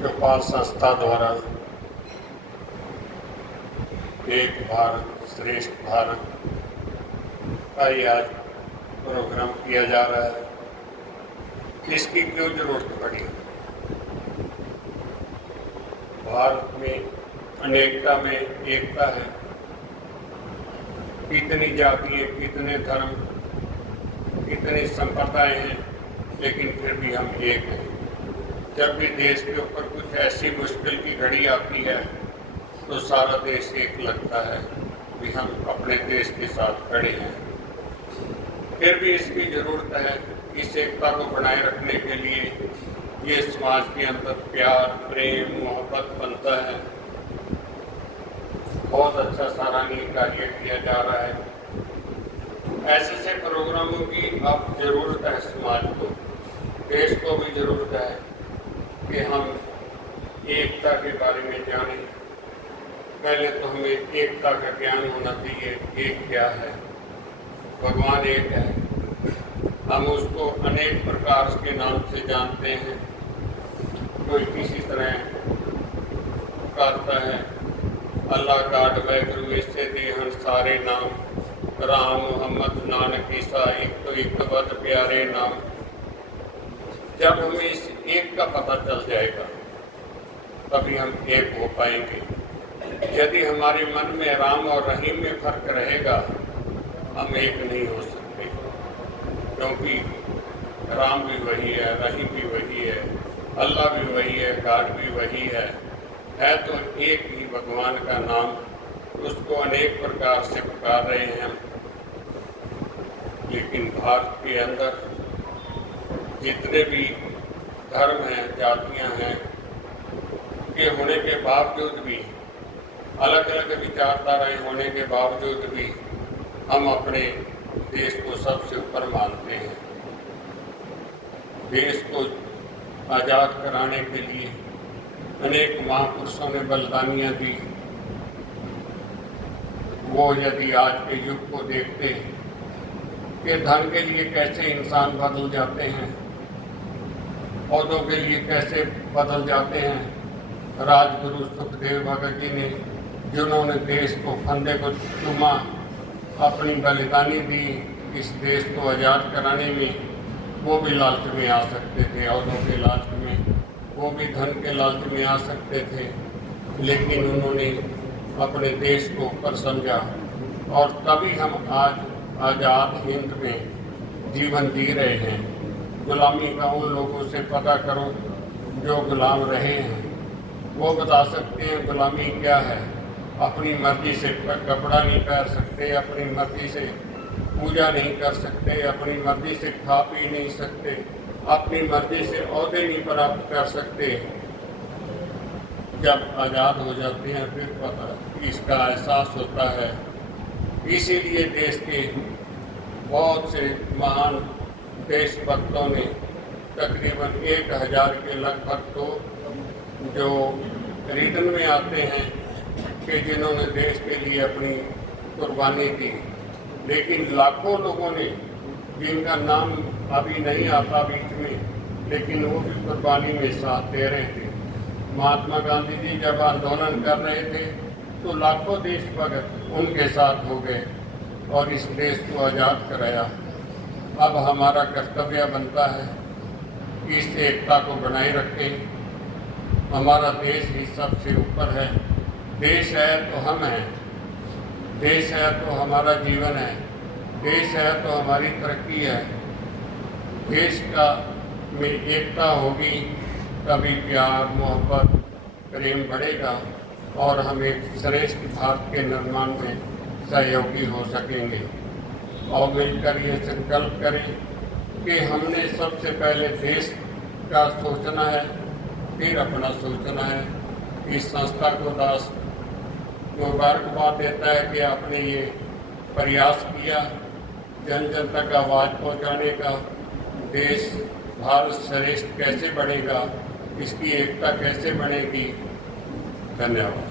चौपाल संस्था द्वारा एक भारत श्रेष्ठ भारत का ही आज प्रोग्राम किया जा रहा है। इसकी क्यों जरूरत पड़ी? भारत में अनेकता में एकता है। कितनी जातियाँ, कितने धर्म, कितनी संप्रदाय हैं, लेकिन फिर भी हम एक हैं। जब भी देश के ऊपर कुछ ऐसी मुश्किल की घड़ी आती है तो सारा देश एक लगता है कि हम अपने देश के साथ खड़े हैं। फिर भी इसकी ज़रूरत है। इस एकता को बनाए रखने के लिए ये समाज के अंदर प्यार, प्रेम, मोहब्बत बनता है। बहुत अच्छा सराहनीय कार्य किया जा रहा है। ऐसे प्रोग्रामों की अब ज़रूरत है। समाज को, देश को भी ज़रूरत है कि हम एकता के बारे में जानें। पहले तो हमें एकता का ज्ञान होना चाहिए। एक क्या है? भगवान एक है। हम उसको अनेक प्रकार के नाम से जानते हैं। कोई किसी तरह पुकारता है, अल्लाह काट वैगुरु इससे देहन सारे नाम, राम मोहम्मद नानक ईसा एक तो एक बद प्यारे नाम। जब हमें इस एक का पता चल जाएगा तभी हम एक हो पाएंगे। यदि हमारे मन में राम और रहीम में फर्क रहेगा, हम एक नहीं हो सकते, क्योंकि राम भी वही है, रहीम भी वही है, अल्लाह भी वही है, गॉड भी वही है तो एक ही भगवान का नाम। उसको अनेक प्रकार से पुकार रहे हैं हम। लेकिन भारत के अंदर जितने भी धर्म हैं, जातियां हैं, के होने के बावजूद भी, अलग अलग विचारधाराएं होने के बावजूद भी हम अपने देश को सबसे ऊपर मानते हैं। देश को आज़ाद कराने के लिए अनेक महापुरुषों ने बलिदानियाँ दी। वो यदि आज के युग को देखते कि धन के लिए कैसे इंसान बदल जाते हैं, पौधों के लिए कैसे बदल जाते हैं। राजगुरु सुखदेव भगत जी ने, जिन्होंने देश को फंदे को चूमा, अपनी बलिदानी दी इस देश को आज़ाद कराने में, वो भी लालच में आ सकते थे, औरों के लालच में, वो भी धन के लालच में आ सकते थे, लेकिन उन्होंने अपने देश को ऊपर समझा और तभी हम आज आज़ाद हिंद में जीवन जी रहे हैं। गुलामी का उन लोगों से पता करो जो गुलाम रहे हैं, वो बता सकते हैं गुलामी क्या है। अपनी मर्जी से कपड़ा नहीं पहन सकते, अपनी मर्जी से पूजा नहीं कर सकते, अपनी मर्जी से खा पी नहीं सकते, अपनी मर्जी से ओहदे नहीं प्राप्त कर सकते। जब आज़ाद हो जाते हैं फिर पता इसका एहसास होता है। इसीलिए देश के बहुत से महान देशभक्तों ने, तकरीबन 1000 के लगभग, तो जो रिटर्न में आते हैं कि जिन्होंने देश के लिए अपनी कुर्बानी दी। लेकिन लाखों लोगों ने, जिनका नाम अभी नहीं आता बीच में, लेकिन वो भी कुर्बानी में साथ दे रहे थे। महात्मा गांधी जी जब आंदोलन कर रहे थे तो लाखों देशभक्त उनके साथ हो गए और इस देश को आज़ाद कराया। अब हमारा कर्तव्य बनता है कि इस एकता को बनाए रखें। हमारा देश ही सबसे ऊपर है। देश है तो हम हैं, देश है तो हमारा जीवन है, देश है तो हमारी तरक्की है। देश का में एकता होगी तभी प्यार, मोहब्बत, प्रेम बढ़ेगा और हम एक श्रेष्ठ भारत के निर्माण में सहयोगी हो सकेंगे। और मिलकर ये संकल्प करें कि हमने सबसे पहले देश का सोचना है, फिर अपना सोचना है। इस संस्था को दास मुबारकबाद देता है कि आपने ये प्रयास किया जन जन तक आवाज़ पहुंचाने का। देश भारत श्रेष्ठ कैसे बढ़ेगा, इसकी एकता कैसे बनेगी। धन्यवाद।